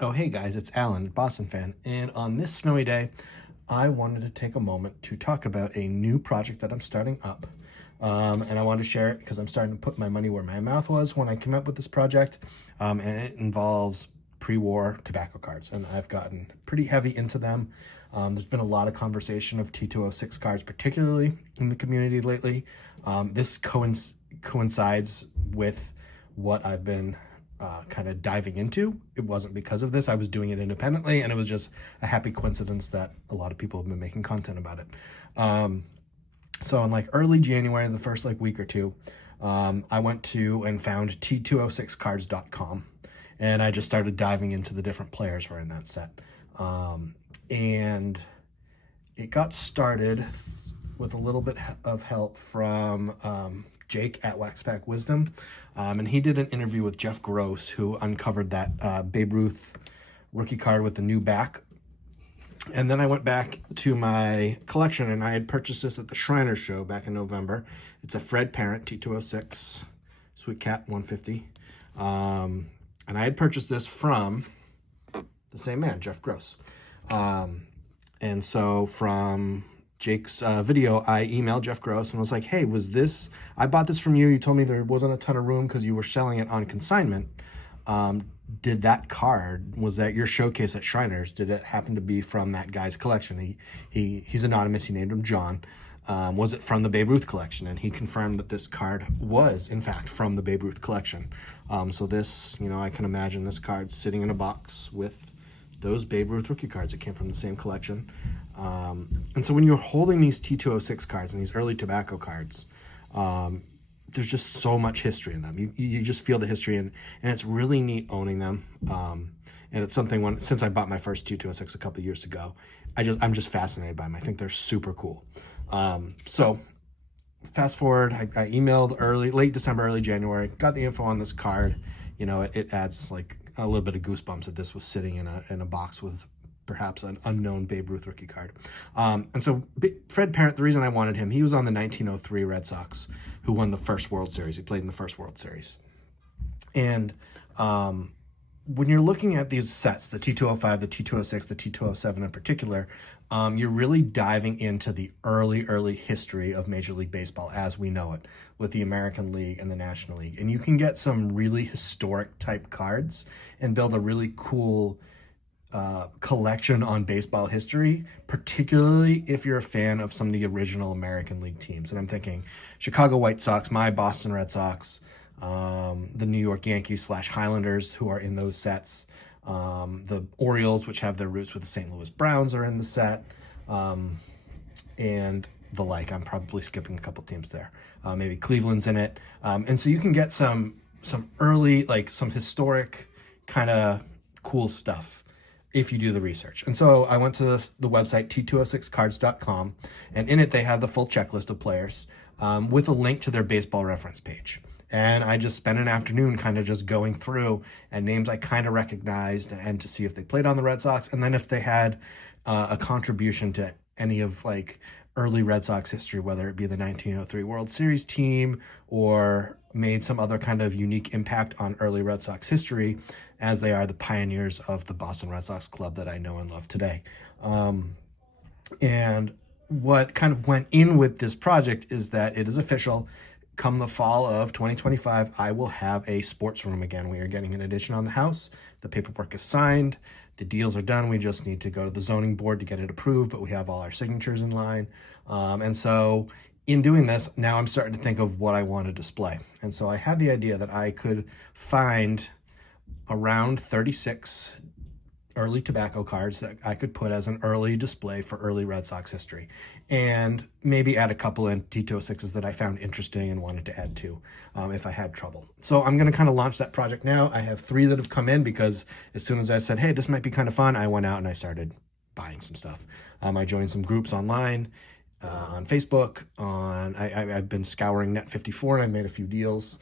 Oh, hey guys, it's Alan, Boston fan, and on this snowy day, I wanted to take a moment to talk about a new project that I'm starting up. And I wanted to share it because I'm starting to put my money where my mouth was when I came up with this project. And it involves pre-war tobacco cards, and I've gotten pretty heavy into them. There's been a lot of conversation of T206 cards, particularly in the community lately. This coincides with what I've been kind of diving into. It wasn't because of this. I was doing it independently, and it was just a happy coincidence that a lot of people have been making content about it. So in like early January, the first like week or two, I went to and found T206cards.com, and I just started diving into the different players who are in that set. And it got started with a little bit of help from Jake at Waxpack Wisdom. And he did an interview with Jeff Gross, who uncovered that Babe Ruth rookie card with the new back. And then I went back to my collection, and I had purchased this at the Shriners show back in November. It's a Fred Parent T206 Sweet Cat 150. And I had purchased this from the same man, Jeff Gross. And so from Jake's video, I emailed Jeff Gross and was like, hey, I bought this from you. You told me there wasn't a ton of room because you were selling it on consignment. Did that card, was that your showcase at Shriners? Did it happen to be from that guy's collection? He's anonymous. He named him John. Was it from the Babe Ruth collection? And he confirmed that this card was, in fact, from the Babe Ruth collection. So this, I can imagine this card sitting in a box with those Babe Ruth rookie cards that came from the same collection. And so when you're holding these T206 cards and these early tobacco cards, there's just so much history in them. You just feel the history, and it's really neat owning them. And it's something since I bought my first T206 a couple of years ago, I'm just fascinated by them. I think they're super cool. So fast forward, I emailed late December, early January, got the info on this card. It adds like a little bit of goosebumps that this was sitting in a box with perhaps an unknown Babe Ruth rookie card. And so Fred Parent, the reason I wanted him, he was on the 1903 Red Sox, who won the first World Series. He played in the first World Series. And when you're looking at these sets, the T205, the T206, the T207 in particular, you're really diving into the early history of Major League Baseball as we know it, with the American League and the National League. And you can get some really historic type cards and build a really cool collection on baseball history, particularly if you're a fan of some of the original American League teams. And I'm thinking Chicago White Sox, my Boston Red Sox, the New York Yankees / Highlanders, who are in those sets, the Orioles, which have their roots with the St. Louis Browns, are in the set, and the like. I'm probably skipping a couple teams there. Maybe Cleveland's in it. And so you can get some early, like some historic kind of cool stuff if you do the research. And so I went to the website T206cards.com, and in it they have the full checklist of players with a link to their baseball reference page. And I just spent an afternoon kind of just going through and names I kind of recognized, and to see if they played on the Red Sox, and then if they had a contribution to any of like early Red Sox history, whether it be the 1903 World Series team or made some other kind of unique impact on early Red Sox history, as they are the pioneers of the Boston Red Sox club that I know and love today. And what kind of went in with this project is that it is official. Come the fall of 2025, I will have a sports room again. We are getting an addition on the house. The paperwork is signed. The deals are done. We just need to go to the zoning board to get it approved, but we have all our signatures in line. And so in doing this, now I'm starting to think of what I want to display. And so I had the idea that I could find around 36 early tobacco cards that I could put as an early display for early Red Sox history, and maybe add a couple in T206s that I found interesting and wanted to add to if I had trouble. So I'm going to kind of launch that project now. I have 3 that have come in because as soon as I said, hey, this might be kind of fun, I went out and I started buying some stuff. I joined some groups online, on Facebook, I've been scouring Net54, and I made a few deals,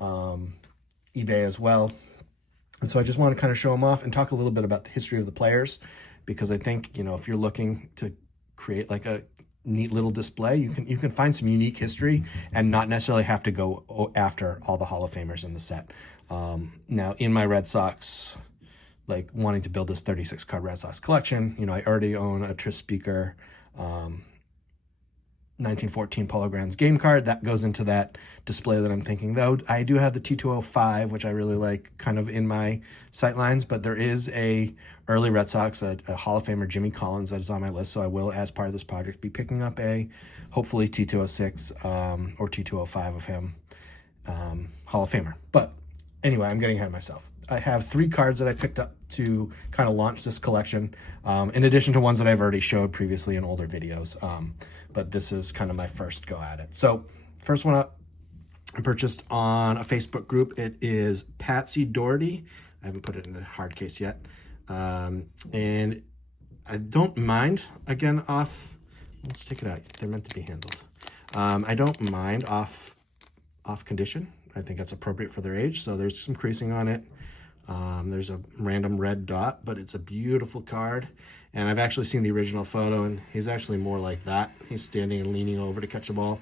eBay as well. And so I just want to kind of show them off and talk a little bit about the history of the players, because I think, if you're looking to create like a neat little display, you can find some unique history and not necessarily have to go after all the Hall of Famers in the set. Now in my Red Sox like wanting to build this 36 card Red Sox collection. You know, I already own a Tris Speaker 1914 Polo Grounds game card. That goes into that display that I'm thinking, though. I do have the T205, which I really like, kind of in my sight lines, but there is a early Red Sox, a Hall of Famer, Jimmy Collins, that is on my list, so I will, as part of this project, be picking up a, hopefully, T206 or T205 of him, Hall of Famer. But anyway, I'm getting ahead of myself. I have 3 cards that I picked up to kind of launch this collection, in addition to ones that I've already showed previously in older videos. But this is kind of my first go at it. So first one up, I purchased on a Facebook group. It is Patsy Doherty. I haven't put it in a hard case yet. And I don't mind, again, let's take it out. They're meant to be handled. I don't mind off condition. I think that's appropriate for their age. So there's some creasing on it. There's a random red dot, but it's a beautiful card. And I've actually seen the original photo, and he's actually more like that. He's standing and leaning over to catch a ball.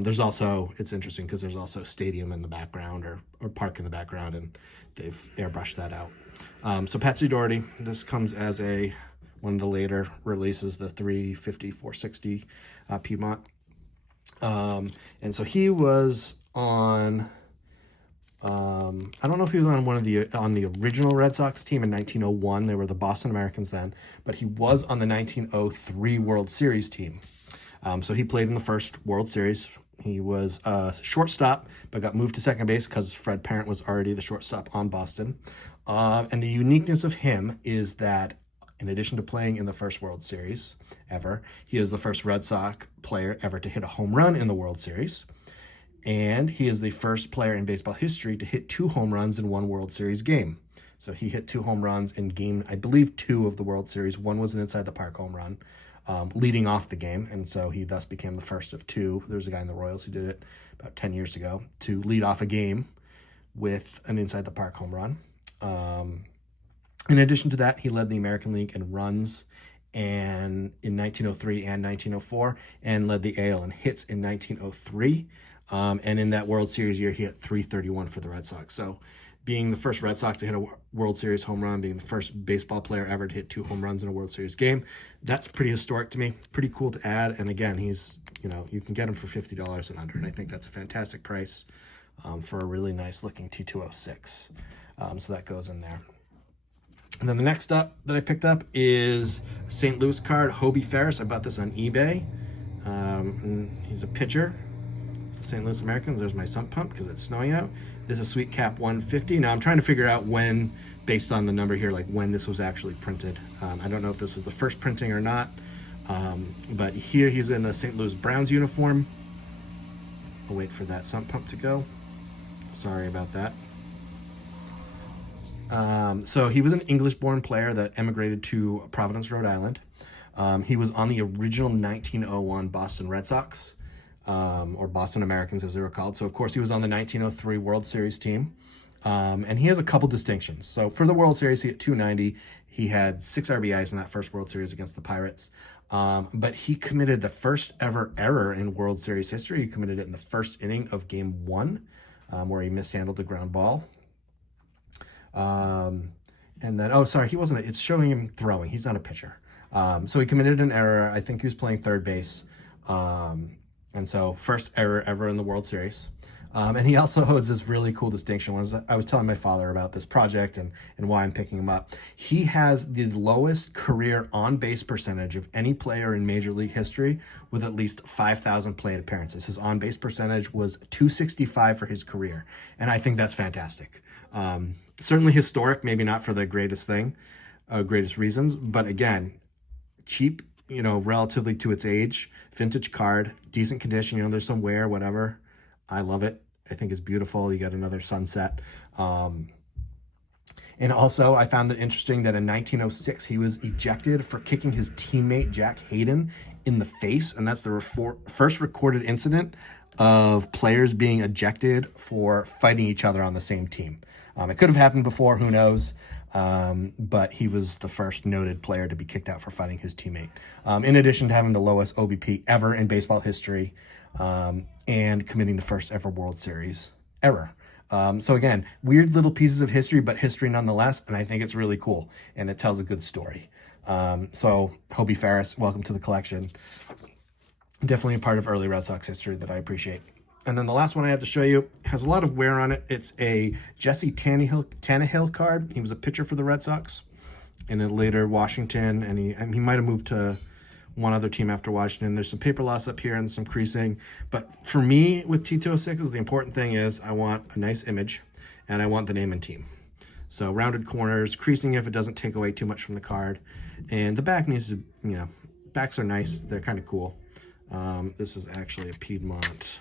There's also, it's interesting because there's also stadium in the background or park in the background, and they've airbrushed that out. So Patsy Doherty, this comes as one of the later releases, the 350, 460 Piedmont. And so he was on... I don't know if he was on the original Red Sox team in 1901. They were the Boston Americans then, but he was on the 1903 World Series team. So he played in the first World Series. He was a shortstop, but got moved to second base because Fred Parent was already the shortstop on Boston. And the uniqueness of him is that, in addition to playing in the first World Series ever, he is the first Red Sox player ever to hit a home run in the World Series. And he is the first player in baseball history to hit 2 home runs in one World Series game. So he hit 2 home runs in game, I believe, 2 of the World Series. One was an inside the park home run, leading off the game. And so he thus became the first of 2. There's a guy in the Royals who did it about 10 years ago to lead off a game with an inside the park home run. In addition to that, he led the American League in runs and in 1903 and 1904, and led the AL in hits in 1903. And in that World Series year, he hit 331 for the Red Sox. So being the first Red Sox to hit a World Series home run, being the first baseball player ever to hit 2 home runs in a World Series game, that's pretty historic to me. Pretty cool to add. And again, he's, you can get him for $50 and under. And I think that's a fantastic price for a really nice looking T206. So that goes in there. And then the next up that I picked up is St. Louis card, Hobie Ferris. I bought this on eBay. And he's a pitcher. St. Louis Americans. There's my sump pump because it's snowing out. This is Sweet Cap 150. Now I'm trying to figure out when, based on the number here, like when this was actually printed. I don't know if this was the first printing or not, but here he's in the St. Louis Browns uniform. I'll wait for that sump pump to go. Sorry about that. So he was an English-born player that emigrated to Providence, Rhode Island. He was on the original 1901 Boston Red Sox. Or Boston Americans as they were called. So of course he was on the 1903 World Series team. And he has a couple distinctions. So for the World Series, he hit 290. He had 6 RBIs in that first World Series against the Pirates. But he committed the first ever error in World Series history. He committed it in the first inning of game 1, where he mishandled the ground ball. And then, it's showing him throwing. He's not a pitcher. So he committed an error. I think he was playing third base. And so first error ever in the World Series. And he also has this really cool distinction. I was telling my father about this project and why I'm picking him up. He has the lowest career on-base percentage of any player in Major League history with at least 5,000 plate appearances. His on-base percentage was .265 for his career. And I think that's fantastic. Certainly historic, maybe not for the greatest reasons. But again, cheap, relatively to its age, vintage card, decent condition, there's some wear, whatever. I love it. I think it's beautiful. You got another sunset. And also I found it interesting that in 1906, he was ejected for kicking his teammate Jack Hayden in the face. And that's the first recorded incident of players being ejected for fighting each other on the same team. It could have happened before, who knows? But he was the first noted player to be kicked out for fighting his teammate. In addition to having the lowest OBP ever in baseball history, and committing the first ever World Series error. So again, weird little pieces of history, but history nonetheless, and I think it's really cool, and it tells a good story. So Hobie Ferris, welcome to the collection. Definitely a part of early Red Sox history that I appreciate. And then the last one I have to show you has a lot of wear on it. It's a Jesse Tannehill card. He was a pitcher for the Red Sox, and then later Washington, and he might have moved to one other team after Washington. There's some paper loss up here and some creasing. But for me, with T206, the important thing is I want a nice image, and I want the name and team. So rounded corners, creasing if it doesn't take away too much from the card. And the back needs to, backs are nice. They're kind of cool. This is actually a Piedmont,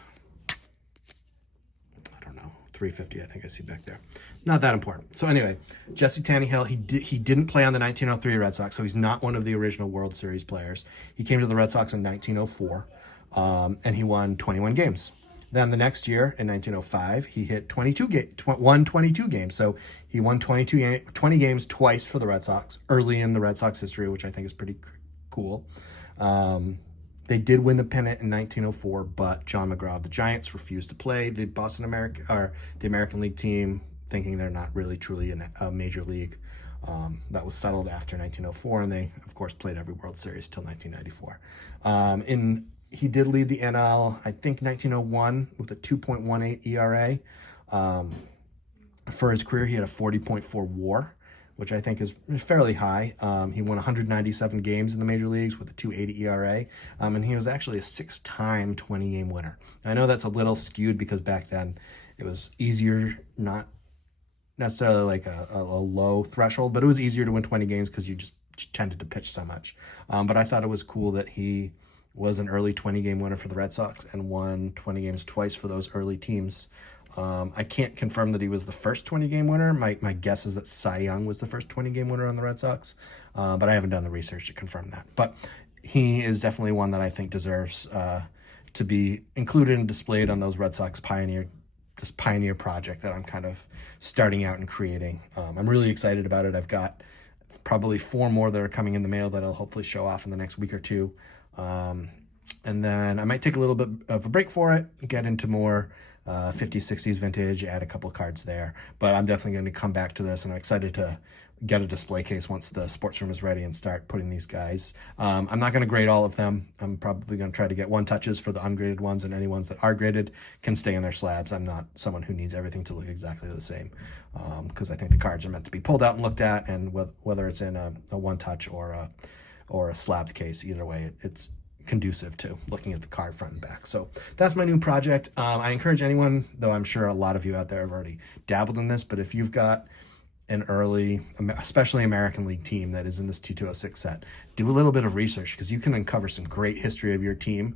I don't know, 350, I think I see back there. Not that important. So anyway, Jesse Tannehill, he didn't play on the 1903 Red Sox, so he's not one of the original World Series players. He came to the Red Sox in 1904, and he won 21 games. Then the next year, in 1905, he hit 22 games. So he won 20 games twice for the Red Sox, early in the Red Sox history, which I think is pretty cool. They did win the pennant in 1904, but John McGraw of the Giants refused to play the the American League team, thinking they're not really truly in a major league. That was settled after 1904, and they, of course, played every World Series till 1994. He did lead the NL, I think, 1901 with a 2.18 ERA. For his career, he had a 40.4 WAR, which I think is fairly high. He won 197 games in the major leagues with a 2.80 ERA, and he was actually a 6-time 20-game winner. I know that's a little skewed because back then it was easier, not necessarily like a low threshold, but it was easier to win 20 games because you just tended to pitch so much. But I thought it was cool that he was an early 20-game winner for the Red Sox and won 20 games twice for those early teams. I can't confirm that he was the first 20-game winner. My guess is that Cy Young was the first 20-game winner on the Red Sox, but I haven't done the research to confirm that. But he is definitely one that I think deserves to be included and displayed on those Red Sox pioneer project that I'm kind of starting out and creating. I'm really excited about it. I've got probably 4 more that are coming in the mail that I'll hopefully show off in the next week or two. And then I might take a little bit of a break for it, get into more 50s, 60s vintage, add a couple cards there. But I'm definitely going to come back to this, and I'm excited to get a display case once the sports room is ready and start putting these guys. I'm not going to grade all of them. I'm probably going to try to get 1 touches for the ungraded ones, and any ones that are graded can stay in their slabs. I'm not someone who needs everything to look exactly the same, because I think the cards are meant to be pulled out and looked at, and whether it's in a 1 touch or a slabbed case, either way, it's conducive to looking at the card front and back. So that's my new project. I encourage anyone, though I'm sure a lot of you out there have already dabbled in this, but if you've got an early, especially American League team that is in this T206 set, do a little bit of research, because you can uncover some great history of your team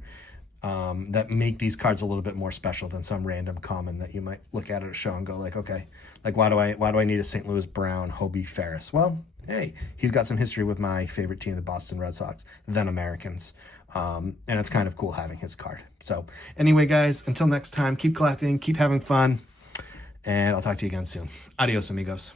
that make these cards a little bit more special than some random common that you might look at a show and go like, okay, like why do I need a St. Louis Brown Hobie Ferris? Well, hey, he's got some history with my favorite team, the Boston Red Sox, then Americans. And it's kind of cool having his card. So anyway, guys, until next time, keep collecting, keep having fun, and I'll talk to you again soon. Adios, amigos.